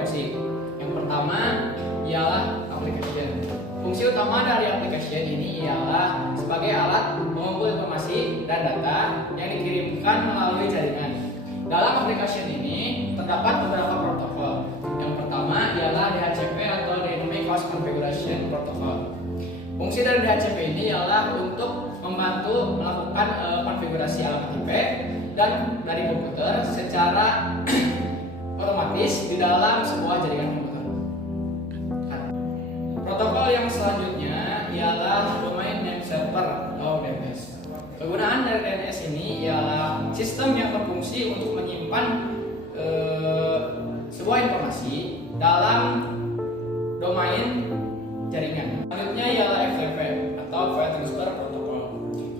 fungsi. Yang pertama ialah application. Fungsi utama dari application ini ialah sebagai alat mengumpul informasi dan data yang dikirimkan melalui jaringan. Dalam aplikasi ini terdapat beberapa protokol. Yang pertama ialah DHCP atau Dynamic Host Configuration Protocol. Fungsi dari DHCP ini ialah untuk membantu melakukan konfigurasi alamat IP dan dari komputer secara otomatis di dalam sebuah jaringan komputer. Protokol yang selanjutnya ialah Domain Name Server atau DNS. Kegunaan dari DNS ini ialah sistem yang berfungsi untuk menyimpan sebuah informasi dalam domain jaringan. Selanjutnya ialah FTP atau File Transfer Protocol.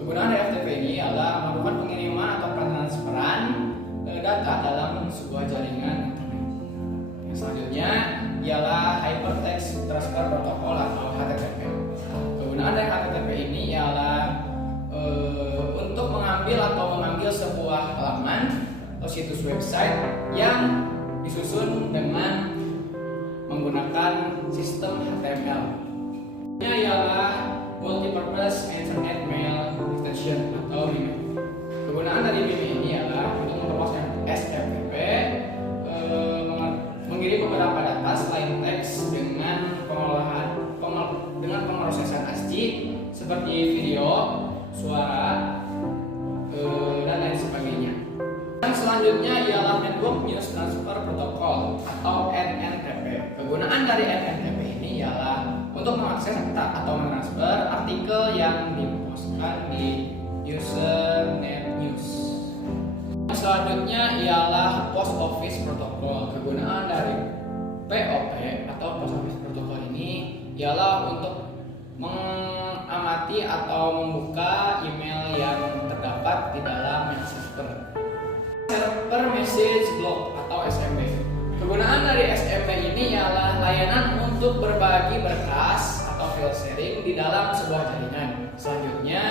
Kegunaan dari FTP ini adalah melakukan pengiriman atau transferan data dalam sebuah jaringan internet. Yang selanjutnya ialah Hypertext Transfer Protocol atau HTTP. Kegunaan dari HTTP ini ialah untuk mengambil atau memanggil sebuah halaman atau situs website yang disusun dengan menggunakan sistem HTML. Ini ialah Multipurpose Internet Mail Extension atau MIME. Kegunaan dari MIME ini ialah untuk memperluas SFTP, mengirim beberapa data selain teks dengan pemrosesan ASCII seperti video, suara, dan lain sebagainya. Dan selanjutnya ialah Network News Transfer Protocol atau NNTP. Kegunaan dari NNTP ini ialah untuk mengakses atau mentransfer artikel yang dipostkan di Usenet News. Selanjutnya ialah Post Office Protocol. Kegunaan dari POP atau Post Office Protocol ini ialah untuk mengamati atau membuka email yang terdapat di dalam mail server. Server Message Block atau SMB. Kegunaan dari SMB ini ialah layanan untuk berbagi berkas atau file sharing di dalam sebuah jaringan. Selanjutnya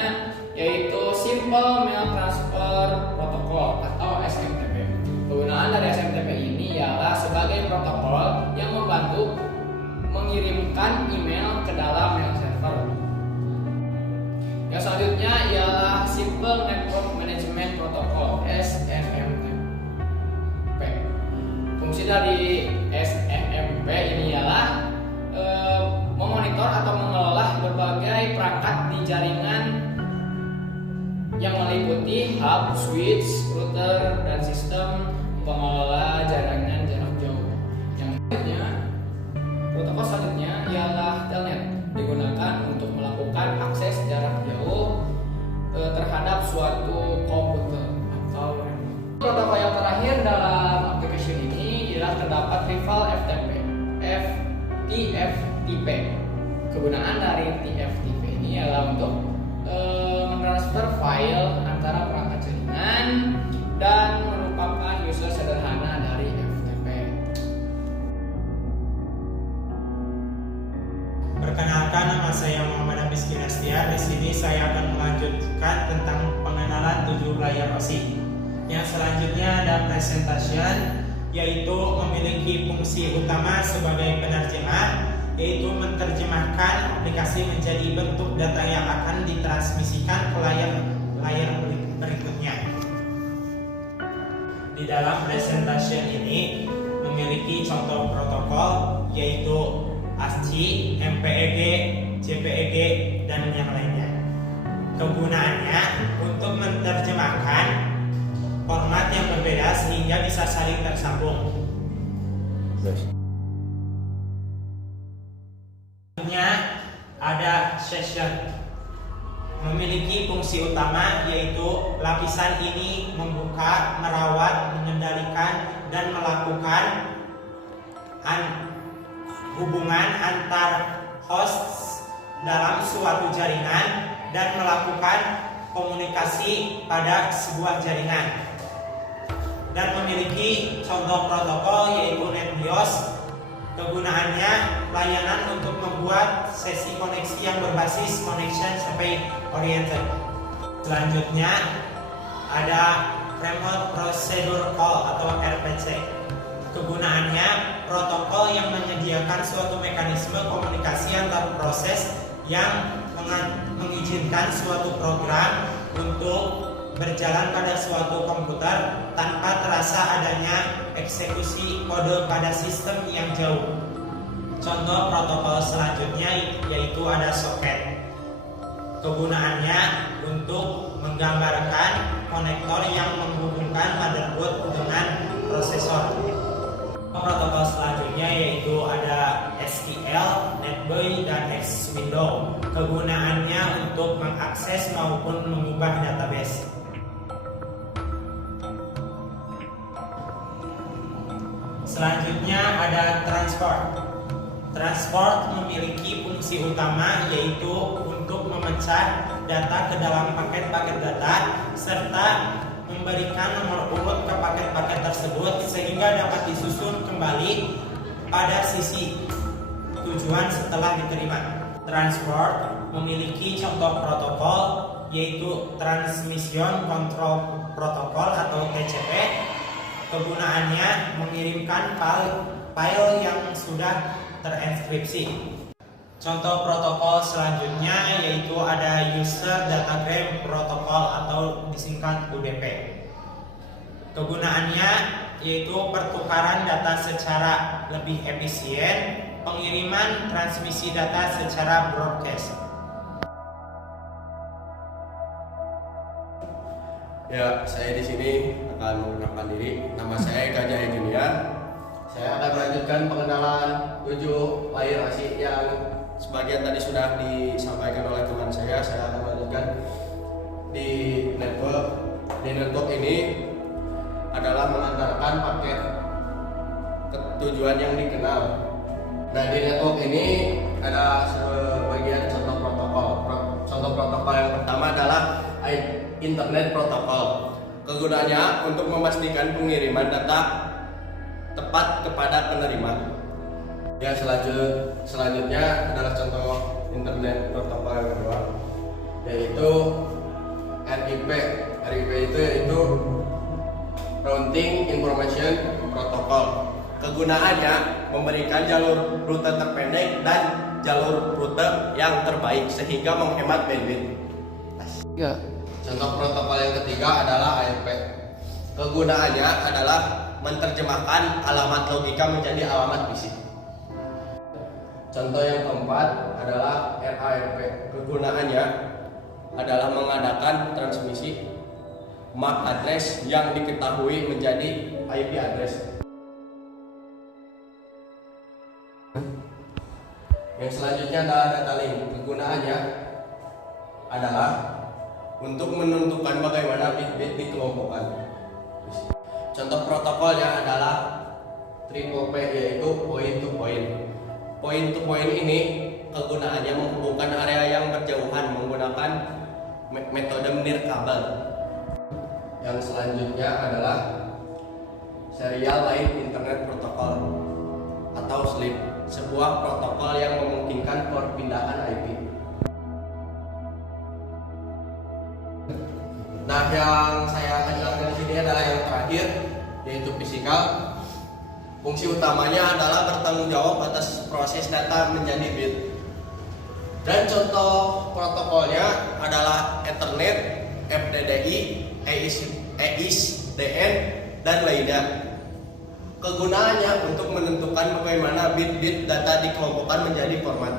yaitu Simple Mail Transfer Protocol atau SMTP. Kegunaan dari SMTP ini ialah sebagai protokol yang membantu mengirimkan email ke dalam mail server. Yang selanjutnya ialah Simple Network Management Protocol (SNMP). Fungsi dari SNMP ini ialah memonitor atau mengelola berbagai perangkat di jaringan yang meliputi hub, switch, router, dan sistem pengelola jaringan jarak jauh. Yang selanjutnya, protokol selanjutnya ialah Telnet, digunakan untuk melakukan akses jarak jauh terhadap suatu komputer atau remote. Protokol yang terakhir dalam aplikasi ini ialah terdapat Rival FTP, TFTP. Kegunaan dari TFTP ini adalah untuk mentransfer file antara perangkat jaringan dan merupakan user sederhana dari FTP. Perkenalkan, nama saya Muhammad Hafiz Kinastia. Di sini saya akan melanjutkan tentang pengenalan 7 layar OSI. Yang selanjutnya ada presentation, yaitu memiliki fungsi utama sebagai penerjemah, yaitu menerjemahkan aplikasi menjadi bentuk data yang akan ditransmisikan ke layar berikutnya. Di dalam presentation ini memiliki contoh protokol, yaitu ASCII, MPEG, JPEG, dan yang lainnya. Kegunaannya untuk menerjemahkan format yang berbeda sehingga bisa saling tersambung. Ada session, memiliki fungsi utama yaitu lapisan ini membuka, merawat, mengendalikan, dan melakukan hubungan antar host dalam suatu jaringan dan melakukan komunikasi pada sebuah jaringan. Dan memiliki contoh protokol yaitu NetBIOS. Kegunaannya layanan untuk membuat sesi koneksi yang berbasis connection survey oriented. Selanjutnya ada Remote Procedure Call atau RPC. Kegunaannya, protokol yang menyediakan suatu mekanisme komunikasi antar proses yang mengizinkan suatu program untuk berjalan pada suatu komputer tanpa terasa adanya eksekusi kode pada sistem yang jauh. Contoh protokol selanjutnya yaitu ada soket. Kegunaannya untuk menggambarkan konektor yang menghubungkan motherboard dengan prosesor. Protokol selanjutnya yaitu ada SQL, NetBEUS, dan X-Window. Kegunaannya untuk mengakses maupun mengubah database. Selanjutnya ada transport. Transport memiliki fungsi utama yaitu untuk memecah data ke dalam paket-paket data serta memberikan nomor urut ke paket-paket tersebut sehingga dapat disusun kembali pada sisi tujuan setelah diterima. Transport memiliki contoh protokol yaitu Transmission Control Protocol atau TCP. Kegunaannya mengirimkan file yang sudah terenkripsi. Contoh protokol selanjutnya yaitu ada User Datagram Protocol atau disingkat UDP. Kegunaannya yaitu pertukaran data secara lebih efisien, pengiriman transmisi data secara broadcast. Ya, saya di sini akan mengenalkan diri. Nama saya Gajah Junior. Saya akan melanjutkan pengenalan 7 layer ASIC yang sebagian tadi sudah disampaikan oleh teman saya. Saya akan melanjutkan di network. Di network ini adalah mengantarkan paket ke tujuan yang dikenal. Nah, di network ini ada sebagian contoh protokol. Contoh protokol yang pertama adalah Internet Protocol. Kegunaannya untuk memastikan pengiriman data tepat kepada penerima. Ya, selanjutnya adalah contoh Internet Protocol yang kedua, yaitu RIP. RIP itu yaitu Routing Information Protocol. Kegunaannya memberikan jalur rute terpendek dan jalur rute yang terbaik sehingga menghemat bandwidth. Ya. Contoh protokol yang ketiga adalah ARP. Kegunaannya adalah menerjemahkan alamat logika menjadi alamat fisik. Contoh yang keempat adalah RARP. Kegunaannya adalah mengadakan transmisi MAC address yang diketahui menjadi IP address. Yang selanjutnya adalah data link. Kegunaannya adalah untuk menentukan bagaimana bit-bit dikelompokkan. Contoh protokolnya adalah triple P, yaitu point to point. Point to point ini kegunaannya menghubungkan area yang berjauhan menggunakan metode nirkabel. Yang selanjutnya adalah Serial Line Internet Protocol atau SLIP, sebuah protokol yang memungkinkan perpindahan IP. Nah, yang saya akan jelaskan di sini adalah yang terakhir, yaitu fisikal. Fungsi utamanya adalah bertanggung jawab atas proses data menjadi bit. Dan contoh protokolnya adalah Ethernet, FDDI, EIS-DN, dan lainnya. Kegunaannya untuk menentukan bagaimana bit-bit data dikelompokkan menjadi format.